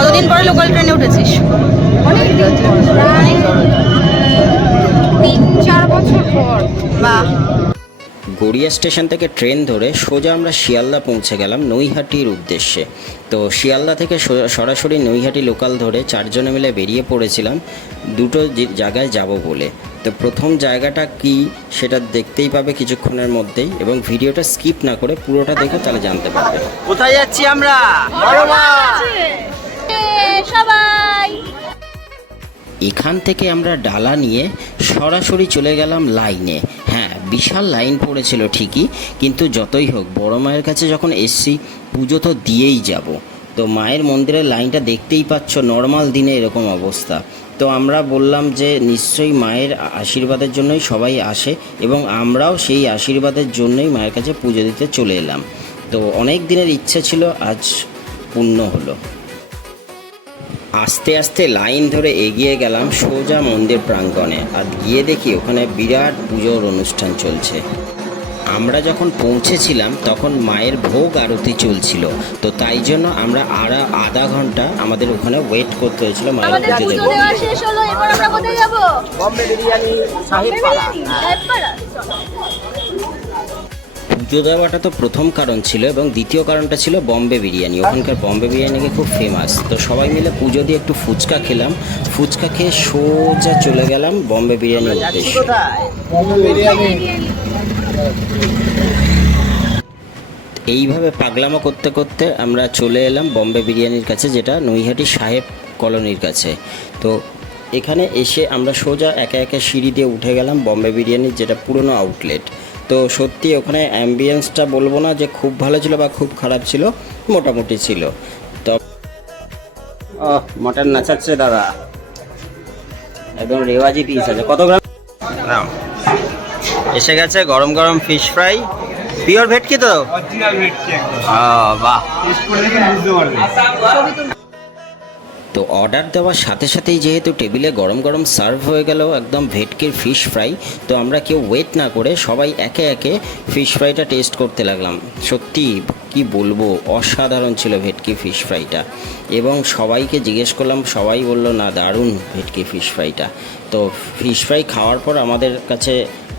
কতদিন পরে লোকাল ট্রেনে উঠেছিস? অনেক দিন পর, প্রায় 3-4 বছর পর। বাহ। গড়িয়া স্টেশন থেকে ট্রেন ধরে সোজা আমরা শিয়ালদা পৌঁছে গেলাম নৈহাটির উদ্দেশ্যে। তো শিয়ালদা থেকে সরাসরি নৈহাটি লোকাল ধরে চারজনে মিলে বেরিয়ে পড়েছিলাম দুটো জায়গায় যাব বলে। তো প্রথম জায়গাটা কি সেটা দেখতেই পাবে কিছুক্ষণের মধ্যেই, এবং ভিডিওটা স্কিপ না করে পুরোটা দেখো, তাহলে জানতে পারবে কোথায় যাচ্ছি আমরা। সবাই এখান থেকে আমরা ডালা নিয়ে সরাসরি চলে গেলাম লাইনে। হ্যাঁ, বিশাল লাইন পড়েছিল ঠিকই, কিন্তু যতই হোক বড় মায়ের কাছে যখন এসছি পুজো তো দিয়েই যাব। তো মায়ের মন্দিরের লাইনটা দেখতেই পাচ্ছ, নর্মাল দিনে এরকম অবস্থা। তো আমরা বললাম যে নিশ্চয়ই মায়ের আশীর্বাদের জন্যই সবাই আসে, এবং আমরাও সেই আশীর্বাদের জন্যই মায়ের কাছে পুজো দিতে চলে এলাম। তো অনেক দিনের ইচ্ছে ছিল, আজ পূর্ণ হলো। আস্তে আস্তে লাইন ধরে এগিয়ে গেলাম সোজা মন্দির প্রাঙ্গণে, আর গিয়ে দেখি ওখানে বিরাট পুজোর অনুষ্ঠান চলছে। আমরা যখন পৌঁছেছিলাম তখন মায়ের ভোগ আরতি চলছিল, তো তাই জন্য আমরা আধা ঘন্টা আমাদের ওখানে ওয়েট করতে হয়েছিল মায়ের পুজো দেবো। পুজো দেওয়াটা তো প্রথম কারণ ছিল, এবং দ্বিতীয় কারণটা ছিল বম্বে বিরিয়ানি। ওখানকার বম্বে বিরিয়ানি খুব ফেমাস। তো সবাই মিলে পুজো দিয়ে একটু ফুচকা খেলাম, ফুচকা খেয়ে সোজা চলে গেলাম বম্বে বিরিয়ানির উদ্দেশ্যে। এইভাবে পাগলামো করতে করতে আমরা চলে এলাম বম্বে বিরিয়ানির কাছে, যেটা নৈহাটি সাহেব কলোনির কাছে। তো এখানে এসে আমরা সোজা একে একে সিঁড়ি দিয়ে উঠে গেলাম বম্বে বিরিয়ানির, যেটা পুরনো আউটলেট। তো সত্যি ওখানে অ্যাম্বিয়েন্সটা বলবো না যে খুব ভালো ছিল বা খুব খারাপ ছিল, মোটামুটি ছিল। তো মটন নাচাচ্ছে দাদা, একদম রেওয়াজি পিস আছে। কত গ্রাম? এসে গেছে গরম গরম ফিশ ফ্রাই, পিওর ভেটকি তো? অরিজিনাল ভেটকি একদম। বাহ। টেস্ট করে দেখে বুঝতে পারবেন। তো অর্ডার দেওয়ার সাথে সাথেই যেহেতু টেবিলে গরম গরম সার্ভ হয়ে গেল একদম ভেটকির ফিশ ফ্রাই, তো আমরা কেউ ওয়েট না করে সবাই একে একে ফিশ ফ্রাইটা টেস্ট করতে লাগলাম। সত্যি কি বলবো, অসাধারণ ছিল ভেটকি ফিশ ফ্রাইটা। এবং সবাইকে জিজ্ঞেস করলাম, সবাই বললো না দারুণ ভেটকি ফিশ ফ্রাইটা। তো ফিশ ফ্রাই খাওয়ার পর আমাদের কাছে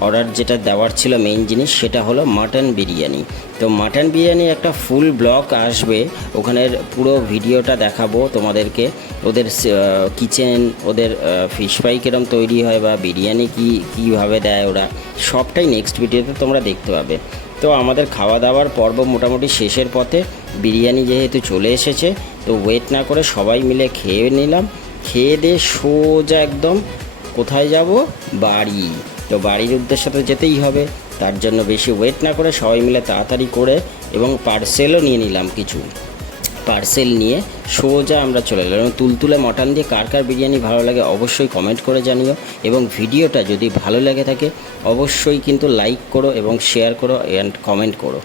অর্ডার যেটা দেওয়ার ছিল মেইন জিনিস, সেটা হলো মাটন বিরিয়ানি। তো মাটন বিরিয়ানির একটা ফুল ব্লগ আসবে, ওখানের পুরো ভিডিওটা দেখাবো তোমাদেরকে, ওদের কিচেন, ওদের ফিশ ফ্রাই কীরকম তৈরি হয় বা বিরিয়ানি কীভাবে দেয় ওরা, সবটাই নেক্সট ভিডিওতে তোমরা দেখতে পাবে। তো আমাদের খাওয়া দাওয়ার পর্ব মোটামুটি শেষের পথে, বিরিয়ানি যেহেতু চলে এসেছে তো ওয়েট না করে সবাই মিলে খেয়ে নিলাম। খেয়ে দিয়ে সোজা একদম কোথায় যাব? বাড়ি। তো বাড়ির উদ্দেশ্যে তো যেতেই হবে, তার জন্য বেশি ওয়েট না করে সবাই মিলে তাড়াতাড়ি করে এবং পার্সেলও নিয়ে নিলাম কিছু। পার্সেল নিয়ে সোজা আমরা চলে এলাম। তুলতুলে মটন দিয়ে কার কার বিরিয়ানি ভালো লাগে অবশ্যই কমেন্ট করে জানিও, এবং ভিডিওটা যদি ভালো লেগে থাকে অবশ্যই কিন্তু লাইক করো এবং শেয়ার করো অ্যান্ড কমেন্ট করো।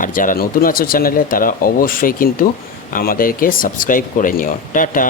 আর যারা নতুন আছো চ্যানেলে তারা অবশ্যই কিন্তু আমাদেরকে সাবস্ক্রাইব করে নিও। টাটা।